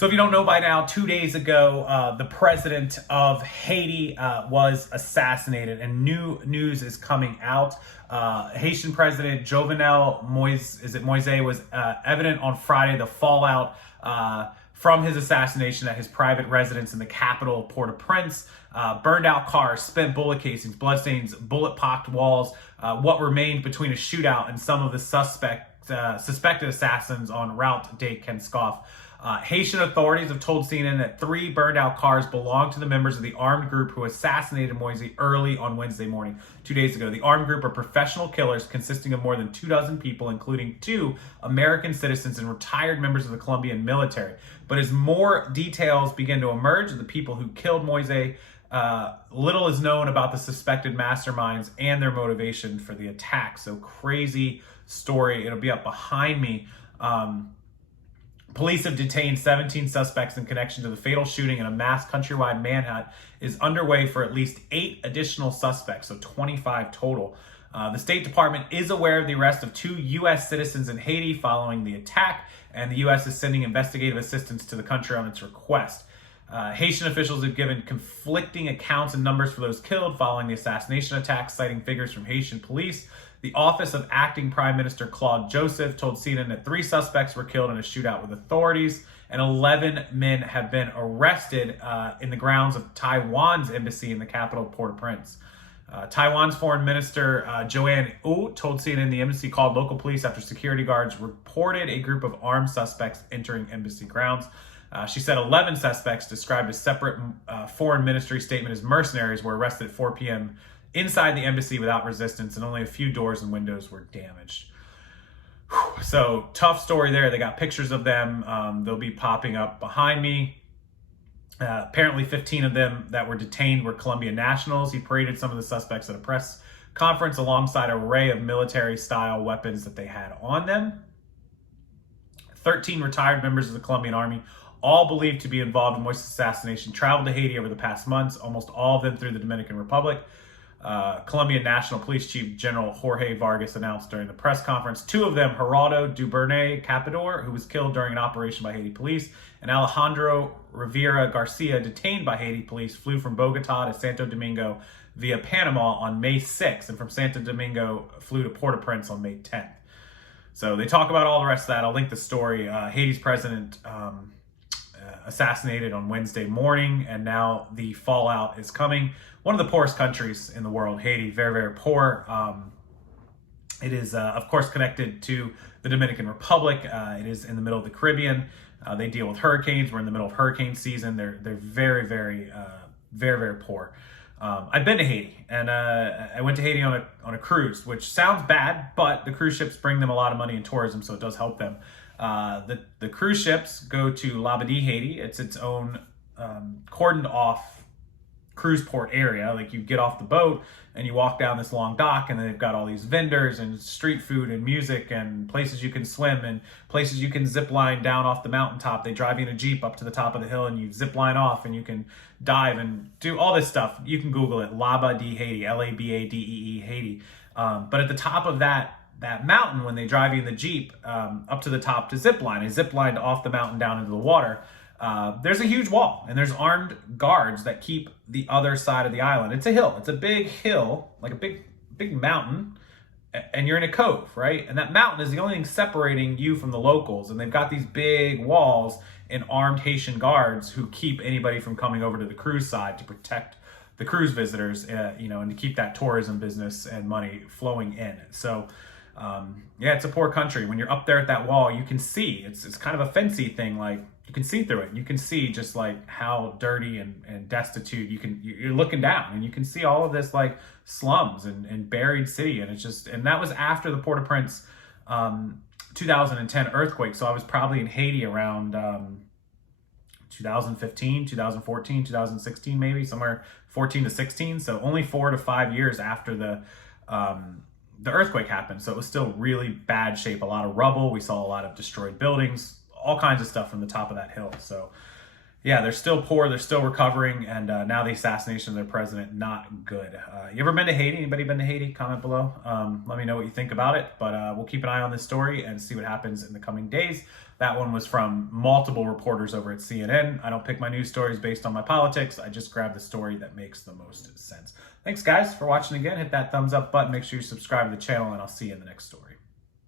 So if you don't know by now, 2 days ago, the president of Haiti was assassinated, and new news is coming out. Haitian President Jovenel Moïse, was evident on Friday, the fallout from his assassination at his private residence in the capital, Port-au-Prince. Burned out cars, spent bullet casings, bloodstains, bullet-pocked walls, what remained between a shootout and some of the suspected assassins on Route des Kenscoff. Haitian authorities have told CNN that 3 burned out cars belonged to the members of the armed group who assassinated Moïse early on Wednesday morning, 2 days ago. The armed group are professional killers consisting of more than 24 people, including 2 American citizens and retired members of the Colombian military. But as more details begin to emerge of the people who killed Moïse, little is known about the suspected masterminds and their motivation for the attack. So crazy story. It'll be up behind me. Police have detained 17 suspects in connection to the fatal shooting, and a mass countrywide manhunt is underway for at least 8 additional suspects, so 25 total. The State Department is aware of the arrest of 2 U.S. citizens in Haiti following the attack, and the U.S. is sending investigative assistance to the country on its request. Haitian officials have given conflicting accounts and numbers for those killed following the assassination attack, citing figures from Haitian police. The office of Acting Prime Minister Claude Joseph told CNN that 3 suspects were killed in a shootout with authorities, and 11 men have been arrested in the grounds of Taiwan's embassy in the capital, Port-au-Prince. Taiwan's Foreign Minister Joanne Wu told CNN the embassy called local police after security guards reported a group of armed suspects entering embassy grounds. She said 11 suspects, described a separate foreign ministry statement as mercenaries, were arrested at 4 p.m. inside the embassy without resistance, and only a few doors and windows were damaged. Whew. So tough story there. They got pictures of them. They'll be popping up behind me. Apparently 15 of them that were detained were Colombian nationals. He paraded some of the suspects at a press conference alongside an array of military-style weapons that they had on them. 13 retired members of the Colombian army, all believed to be involved in Moïse's assassination, traveled to Haiti over the past months, almost all of them through the Dominican Republic. Colombian National Police Chief General Jorge Vargas announced during the press conference 2 of them, Gerardo Dubernay Capador, who was killed during an operation by Haiti police, and Alejandro Rivera Garcia, detained by Haiti police, flew from Bogota to Santo Domingo via Panama on May 6th, and from Santo Domingo flew to Port-au-Prince on May 10th. So they talk about all the rest of that. I'll link the story. Haiti's president assassinated on Wednesday morning, and now the fallout is coming. One of the poorest countries in the world, Haiti, very, very poor. It is, of course, connected to the Dominican Republic. It is in the middle of the Caribbean. They deal with hurricanes. We're in the middle of hurricane season. They're very, very, very, very poor. I've been to Haiti, and I went to Haiti on a cruise, which sounds bad, but the cruise ships bring them a lot of money in tourism, so it does help them. The cruise ships go to Labadie, Haiti. It's its own cordoned off cruise port area. Like, you get off the boat and you walk down this long dock, and they've got all these vendors and street food and music and places you can swim and places you can zip line down off the mountaintop. They drive you in a Jeep up to the top of the hill, and you zip line off, and you can dive and do all this stuff. You can Google it, Labadie, Haiti, Labadee, Haiti. But at the top of that mountain, when they drive you in the Jeep up to the top to zip line, and zip lined off the mountain down into the water, there's a huge wall, and there's armed guards that keep the other side of the island. It's a hill. It's a big hill, like a big mountain, and you're in a cove, right? And that mountain is the only thing separating you from the locals, and they've got these big walls and armed Haitian guards who keep anybody from coming over to the cruise side to protect the cruise visitors, and to keep that tourism business and money flowing in. So, yeah, it's a poor country. When you're up there at that wall, you can see, it's kind of a fancy thing, like, you can see through it. You can see just like how dirty and destitute you're looking down, and you can see all of this like slums and buried city. And it's just, and that was after the Port-au-Prince 2010 earthquake. So I was probably in Haiti around 2015, 2014, 2016, maybe somewhere 14 to 16. So only 4 to 5 years after the earthquake happened. So it was still really bad shape, a lot of rubble. We saw a lot of destroyed buildings, all kinds of stuff from the top of that hill. So yeah, they're still poor, they're still recovering, and now the assassination of their president, not good. You ever been to Haiti? Anybody been to Haiti? Comment below. Let me know what you think about it, but we'll keep an eye on this story and see what happens in the coming days. That one was from multiple reporters over at CNN. I don't pick my news stories based on my politics. I just grab the story that makes the most sense. Thanks, guys, for watching again. Hit that thumbs up button. Make sure you subscribe to the channel, and I'll see you in the next story.